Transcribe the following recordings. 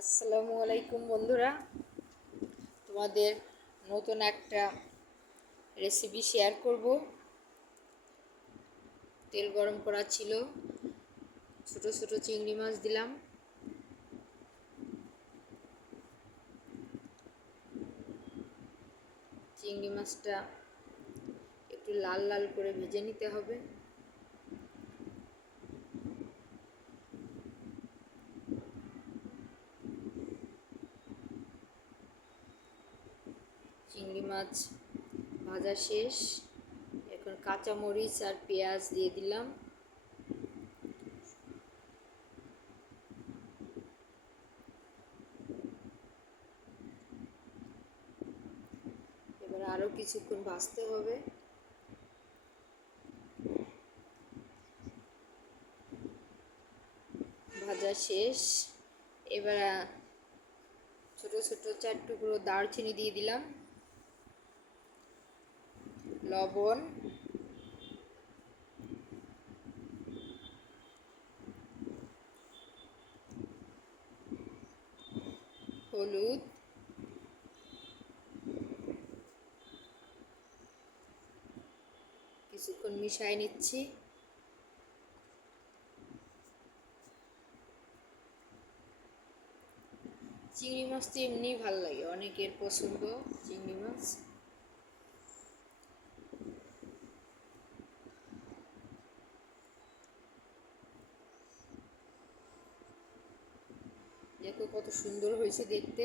আসসালামু আলাইকুম বন্ধুরা, তোমাদের নতুন একটা রেসিপি শেয়ার করব। তেল গরম করা ছিল, ছোট ছোট চিংড়ি মাছ দিলাম। চিংড়ি মাছটা একটু লাল লাল করে ভেজে নিতে হবে। চিংড়ি মাছ ভাজা শেষ, এখন কাঁচামরিচ আর পেঁয়াজ দিয়ে দিলাম। এবার আরও কিছুক্ষণ ভাজতে হবে। ভাজা শেষ, এবার ছোট ছোট 4 টুকরো দারচিনি দিয়ে দিলাম, লবণ, হলুদ, কিছুক্ষণ মিশিয়ে নিচ্ছি। চিংড়ি মাছ তো এমনিই ভালো লাগে, অনেকের পছন্দ চিংড়ি মাছ। দেখো কত সুন্দর হয়েছে দেখতে।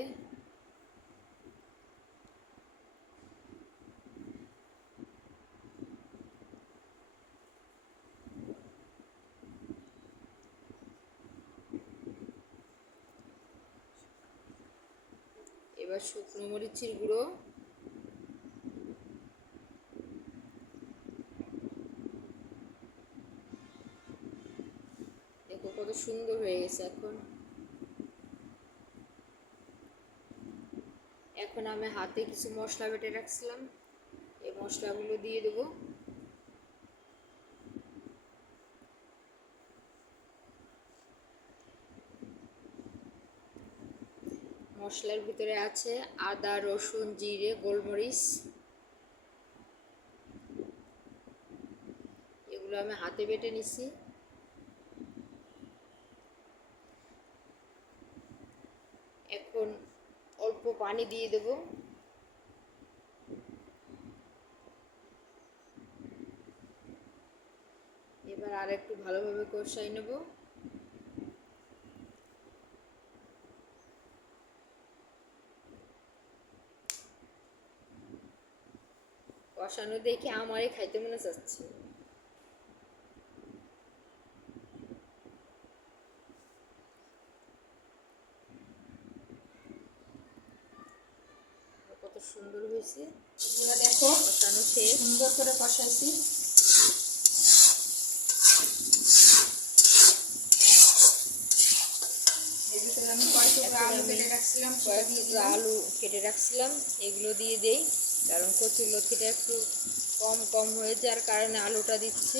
এবার শুকনো মরিচের গুঁড়ো, দেখো কত সুন্দর হয়ে গেছে। এখন আমি হাতে কিছু মশলা বেটে রাখছিলাম, এই মশলাগুলো দিয়ে দেবো। মশলার ভিতরে আছে আদা, রসুন, জিরে, গোলমরিচ। এগুলো আমি হাতে বেটে নিছি। এখন অল্প পানি দিয়ে দেব। এবার আর একটু ভালোভাবে কষাই নেব। কষানো দেখে আমারই খাইতে মনে চাচ্ছে। কত সুন্দর হয়েছে, দেখো কষানো শেষ, সুন্দর করে কষাইছি। আমি কয়েকটুকরো আলু কেটে রাখছিলাম, এগুলো দিয়ে দেই, কারণ কচুরলতিটা একটু কম কম হয়ে যাওয়ার কারণে আলুটা দিচ্ছি।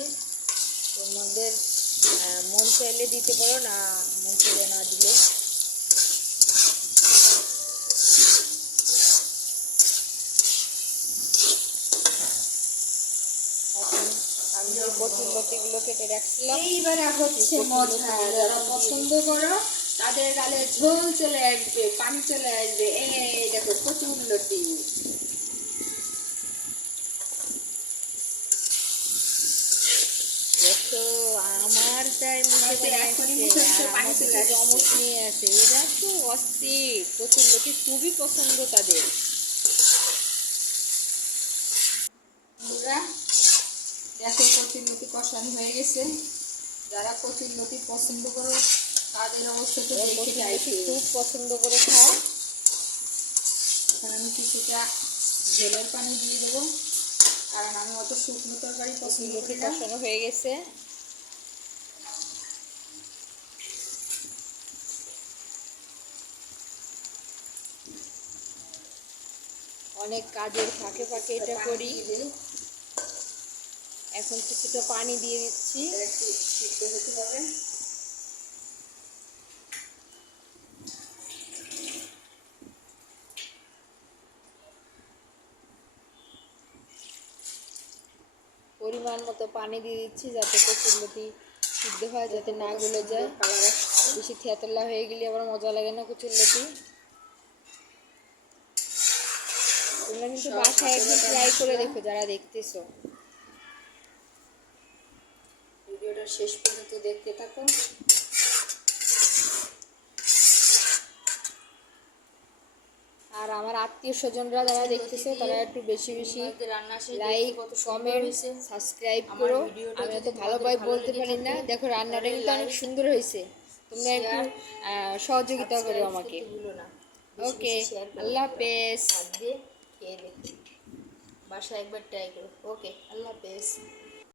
তোমাদের মন চাইলে দিতে পারো, না মন চাইলে না দিলে। এখন আমি যে কচুরলতিগুলো কেটে রাখছিলাম, এইবারে হচ্ছে মজা। যারা পছন্দ করো তাদের গালে ঝোল চলে আসবে, পানি চলে আসবে। এই দেখো কচুরলতি। দেখো আমার তাই মুখে চমক নিয়ে আছে। এরা তো অস্থির, কচুরলতি খুবই পছন্দ তাদের। দেখো কচুরলতি কষানো হয়ে গেছে। যারা কচুরলতি পছন্দ করো তাদের অবশ্যই তো খুব পছন্দ করে খায়। এখন আমি কিছুটা ঝোলের পানি দিয়ে দেবো, কারণ আমি অত শুকনো তরকারি পছন্দ করি না। কষানো হয়ে গেছে। অনেক কাজের ফাঁকে ফাঁকে এটা করি। এখন কিছুটা পানি দিয়ে দিচ্ছি। পরিমাণ মতো পানি দিয়ে দিচ্ছি যাতে কচুরলতি সিদ্ধ হয়, যাতে না গলে যায়। কালার আসছে। বেশি থেতলা হয়ে গেলে আবার মজা লাগে না কচুরলতি। তোমরা কিন্তু বাসায় একদিন ট্রাই করে দেখো যারা দেখতেছো। ভিডিওটা শেষ পর্যন্ত দেখতে থাকো। আর আমার আত্মীয় স্বজনরা যারা দেখতেছো তারা একটু বেশি বেশি লাইক, কমেন্ট, সাবস্ক্রাইব করো। আমি তো ভালোভাবে বলতে পারি না। দেখো রান্নাটা কিন্তু অনেক সুন্দর হয়েছে, তোমরা একটু সহযোগিতা করো আমাকে। ওকে, আল্লাহ হাফেজ। খেয়ে দেখো, বাসায় একবার ট্রাই করো। ওকে, আল্লাহ হাফেজ।